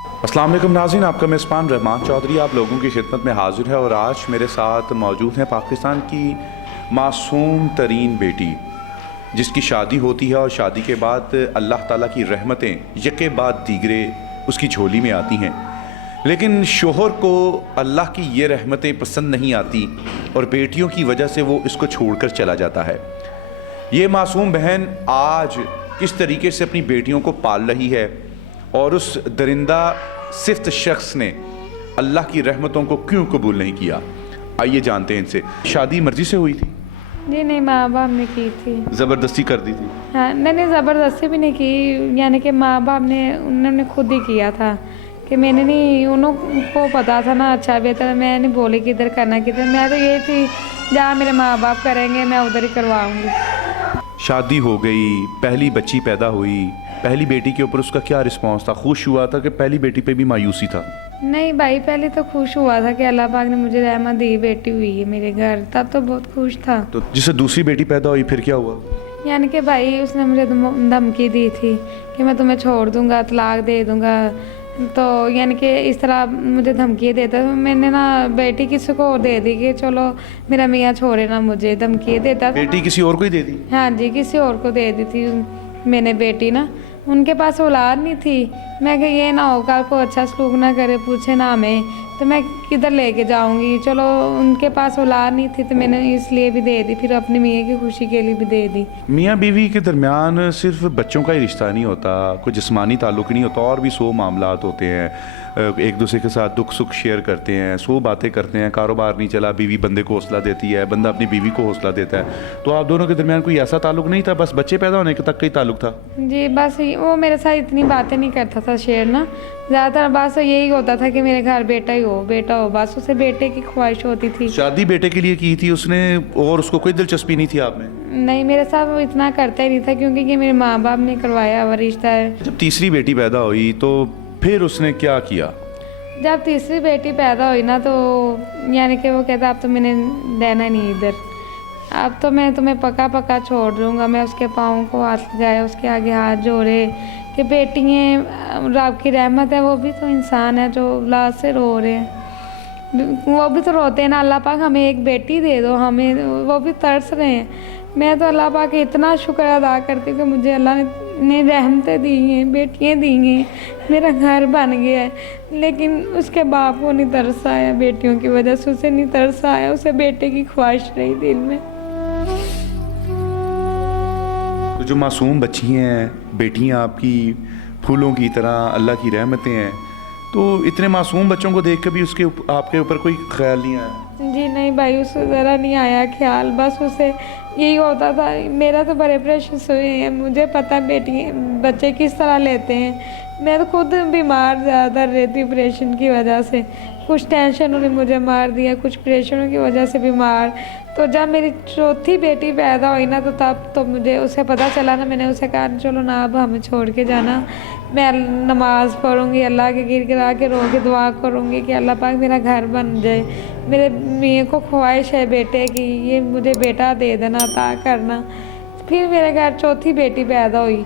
अस्सलाम वालेकुम नाज़रीन, आपका मेज़बान रहमान चौधरी आप लोगों की खिदमत में हाजिर है और आज मेरे साथ मौजूद हैं पाकिस्तान की मासूम तरीन बेटी जिसकी शादी होती है और शादी के बाद अल्लाह ताला की रहमतें यके बाद दीगरे उसकी झोली में आती हैं, लेकिन शोहर को अल्लाह की ये रहमतें पसंद नहीं आती और बेटियों की वजह से वो इसको छोड़कर चला जाता है। ये मासूम बहन आज किस तरीके से अपनी बेटियों को पाल रही है और उस दरिंदा सिफ्त शख्स ने अल्लाह की रहमतों को क्यों कबूल नहीं किया, आइए जानते हैं इनसे। शादी मर्जी से हुई थी? जी नहीं, माँ बाप ने की थी। ज़बरदस्ती कर दी थी? हाँ, नहीं ज़बरदस्ती भी नहीं की, यानी कि माँ बाप ने उन्होंने खुद ही किया था कि मैंने नहीं, उनको पता था ना अच्छा बेहतर, मैं नहीं बोली किधर करना किधर, मैं तो ये थी जहाँ मेरे माँ बाप करेंगे मैं उधर ही करवाऊँगी। शादी हो गई, पहली बच्ची पैदा हुई, पहली बेटी के ऊपर उसका क्या रिस्पांस था? खुश हुआ था कि पहली बेटी पे भी मायूसी था? नहीं भाई, पहले तो खुश हुआ था कि अल्लाह पाक ने मुझे रहमत दी, बेटी हुई है मेरे घर, तब तो बहुत खुश था। तो जिससे दूसरी बेटी पैदा हुई फिर क्या हुआ? यानी कि भाई उसने मुझे धमकी दी थी कि मैं तुम्हें छोड़ दूंगा, तलाक दे दूंगा, तो यानी कि इस तरह मुझे धमकी देता। मैंने ना बेटी किसी को और दे दी कि चलो मेरा मियाँ छोड़े ना मुझे, धमकी देता। बेटी किसी और को ही दे दी? हाँ जी, किसी और को दे दी थी मैंने बेटी ना। उनके पास औलाद नहीं थी, मैं कि ये ना हो कल को अच्छा सलूक ना करे, पूछे ना हमें, तो मैं किधर लेके जाऊंगी। चलो उनके पास औलाद नहीं थी तो मैंने इसलिए भी दे दी, फिर अपने मियाँ की खुशी के लिए भी दे दी। मियाँ बीवी के दरमियान सिर्फ बच्चों का ही रिश्ता नहीं होता, कोई जिस्मानी ताल्लुक नहीं होता, और भी 100 मामलात होते हैं। एक दूसरे के साथ दुख सुख शेयर करते हैं, 100 बातें करते हैं। कारोबार नहीं चला, बीवी बंदे को हौसला देती है, बंदा अपनी बीवी को हौसला देता है। तो आप दोनों के दरमियान कोई ऐसा ताल्लुक नहीं था, बस बच्चे पैदा होने तक का ही ताल्लुक था? जी बस वो मेरे साथ इतनी बातें नहीं करता था शेयर ना, ज़्यादातर बस यही होता था कि मेरे घर बेटा ही हो, बेटा हो, बस उसे बेटे की ख्वाहिश होती थी। शादी बेटे के लिए की थी उसने और उसको कोई दिलचस्पी नहीं थी आप में? नहीं, मेरे साथ वो इतना करता ही नहीं था क्योंकि ये मेरे माँ बाप ने करवाया हुआ रिश्ता है। जब तीसरी बेटी पैदा हुई तो फिर उसने क्या किया? जब तीसरी बेटी पैदा हुई ना तो यानी कि वो कहता अब तो मैंने रहना नहीं इधर, अब तो मैं तुम्हें पका पका छोड़ दूँगा। मैं उसके पाँव को हाथ लगाया, उसके आगे हाथ जोड़े कि बेटी हैं, रब की रहमत है, वो भी तो इंसान है जो औलाद से रो रहे हैं, वो भी तो रोते हैं ना, अल्लाह पाक हमें एक बेटी दे दो, हमें वो भी तरस रहे हैं। मैं तो अल्लाह पाक इतना शुक्र अदा करती हूँ कि मुझे अल्लाह ने रहमतें दी हैं, बेटियाँ दी हैं, मेरा घर बन गया है। लेकिन उसके बाप को नहीं तरस आया, बेटियों की वजह से उसे नहीं तरस आया, उसे बेटे की ख्वाहिश रही दिल में। तो जो मासूम बच्ची हैं, बेटियां आपकी फूलों की तरह अल्लाह की रहमतें हैं, तो इतने मासूम बच्चों को देख कर भी उसके आपके ऊपर कोई ख्याल नहीं आया? जी नहीं भाई, उसे ज़रा नहीं आया ख्याल, बस उसे यही होता था। मेरा तो बड़े प्रेशर्स हुए हैं, मुझे पता है बेटी बच्चे किस तरह लेते हैं। मैं तो खुद बीमार ज़्यादा रहती हूँ प्रेशर की वजह से, कुछ टेंशन ने मुझे मार दिया, कुछ प्रेशरों की वजह से बीमार। तो जब मेरी चौथी बेटी पैदा हुई ना तो तब तो मुझे उसे पता चला ना, मैंने उसे कहा चलो ना अब हमें छोड़ के जाना, मैं नमाज़ पढ़ूँगी, अल्लाह के गिर गिरा के रो के दुआ करूँगी कि अल्लाह पाक मेरा घर बन जाए। मेरे मियाँ को ख्वाहिश है बेटे की, ये मुझे बेटा दे देना, अता करना। फिर मेरे घर चौथी बेटी पैदा हुई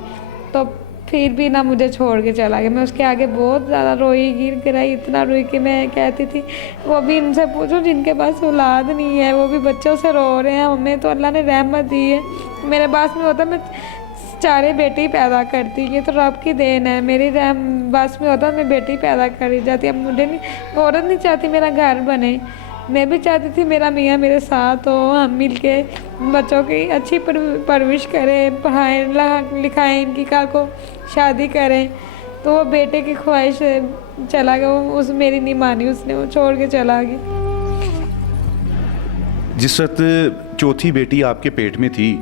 तो फिर भी ना मुझे छोड़ के चला गया। मैं उसके आगे बहुत ज़्यादा रोई, गिर गिराई, इतना रोई कि मैं कहती थी, वो भी इनसे पूछो जिनके पास औलाद नहीं है, वो भी बच्चों से रो रहे हैं, हमें तो अल्लाह ने रहमत दी है। मेरे पास में होता मैं 4 बेटी पैदा करती, ये तो रब की देन है। मेरी बस में होता मैं बेटी पैदा करी जाती। अब मुझे नहीं, औरत नहीं चाहती मेरा घर बने, मैं भी चाहती थी मेरा मियाँ मेरे साथ हो, हम मिल के बच्चों की अच्छी परवरिश करें, पढ़ाएं लिखाएं, इनकी कल को शादी करें। तो वो बेटे की ख्वाहिश चला गया, वो उस मेरी नहीं मानी, उसने वो छोड़ के चला गया। जिस वक्त चौथी बेटी आपके पेट में थी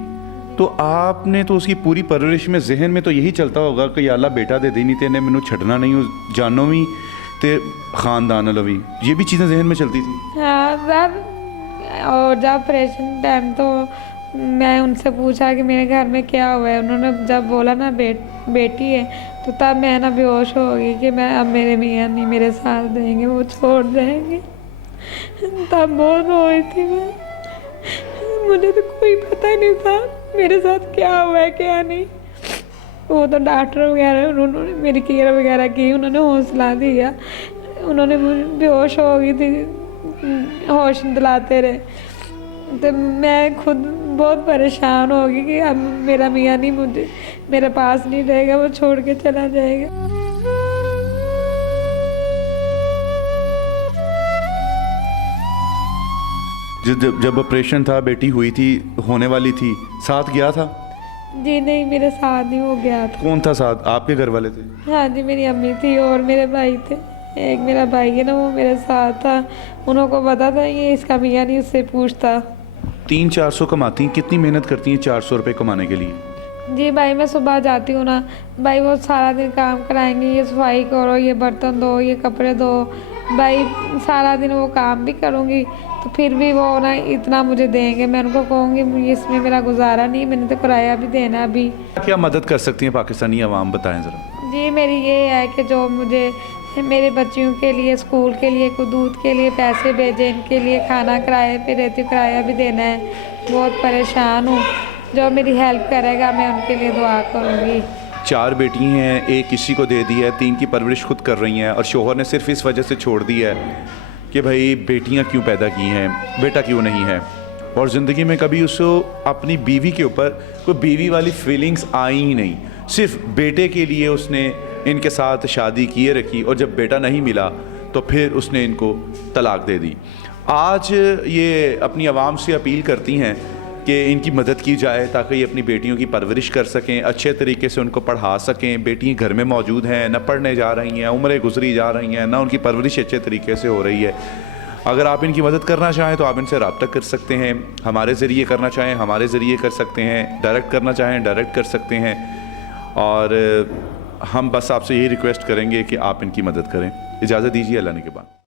तो आपने तो उसकी पूरी परवरिश में जहन में तो यही चलता होगा कि या अल्लाह बेटा दे दी, नहीं तेने मैनू छड़ना नहीं, उस जानो भी ते खानदान लवी, ये भी चीज़ें जहन में चलती थी? हाँ सर, और जब ऑपरेशन टाइम तो मैं उनसे पूछा कि मेरे घर में क्या हुआ है, उन्होंने जब बोला ना बेटी है, तो तब मैं ना बेहोश हो गई कि मैं अब मेरे मियाँ नहीं मेरे साथ देंगे, वो छोड़ देंगे। तब बहुत रोई थी मैं, मुझे तो कोई पता ही नहीं था मेरे साथ क्या हुआ है क्या नहीं। वो तो डॉक्टर वगैरह उन्होंने मेरी केयर वगैरह की, उन्होंने हौसला दिया, उन्होंने मुझे बेहोश हो गई थी, होश दिलाते रहे। तो मैं खुद बहुत परेशान हो गई कि अब मेरा मियाँ नहीं मुझे मेरे पास नहीं रहेगा, वो छोड़ के चला जाएगा। जब ऑपरेशन था, बेटी हुई थी, होने वाली थी, साथ गया था? जी नहीं, मेरे साथ ही हो गया था। कौन था साथ? आपके घर वाले थे? हाँ जी, मेरी अम्मी थी और मेरे भाई थे। एक मेरा भाई है ना, वो मेरे साथ था, उनको पता था ये इसका मियाँ नहीं, उससे पूछता। 300-400 कमाती हैं, कितनी मेहनत करती हैं 400 रुपये कमाने के लिए? जी भाई, मैं सुबह जाती हूँ ना भाई, वो सारा दिन काम कराएंगे, ये सफाई करो, ये बर्तन धो, ये कपड़े धो, भाई सारा दिन वो काम भी करूँगी तो फिर भी वो ना इतना मुझे देंगे, मैं उनको कहूँगी इसमें मेरा गुजारा नहीं, मैंने तो किराया भी देना है अभी। क्या मदद कर सकती हैं पाकिस्तानी अवाम, बताएं ज़रा। जी मेरी ये है कि जो मुझे मेरे बच्चियों के लिए, स्कूल के लिए, को दूध के लिए पैसे भेजें, इनके लिए खाना किराए पे रहती हूँ, किराया भी देना है, बहुत परेशान हूँ, जो मेरी हेल्प करेगा मैं उनके लिए दुआ करूँगी। 4 बेटी हैं, एक किसी को दे दी है, 3 की परवरिश खुद कर रही हैं और शोहर ने सिर्फ इस वजह से छोड़ दी है कि भाई बेटियां क्यों पैदा की हैं, बेटा क्यों नहीं है। और ज़िंदगी में कभी उसको अपनी बीवी के ऊपर कोई बीवी वाली फीलिंग्स आई ही नहीं, सिर्फ बेटे के लिए उसने इनके साथ शादी किए रखी और जब बेटा नहीं मिला तो फिर उसने इनको तलाक दे दी। आज ये अपनी आवाम से अपील करती हैं कि इनकी मदद की जाए ताकि ये अपनी बेटियों की परवरिश कर सकें, अच्छे तरीके से उनको पढ़ा सकें। बेटियां घर में मौजूद हैं, न पढ़ने जा रही हैं, उम्रें गुजरी जा रही हैं, ना उनकी परवरिश अच्छे तरीके से हो रही है। अगर आप इनकी मदद करना चाहें तो आप इनसे रब्ता कर सकते हैं, हमारे ज़रिए करना चाहें हमारे ज़रिए कर सकते हैं, डायरेक्ट करना चाहें डायरेक्ट कर सकते हैं। और हम बस आपसे यही रिक्वेस्ट करेंगे कि आप इनकी मदद करें। इजाज़त दीजिए, अल्लाह ने के बाद।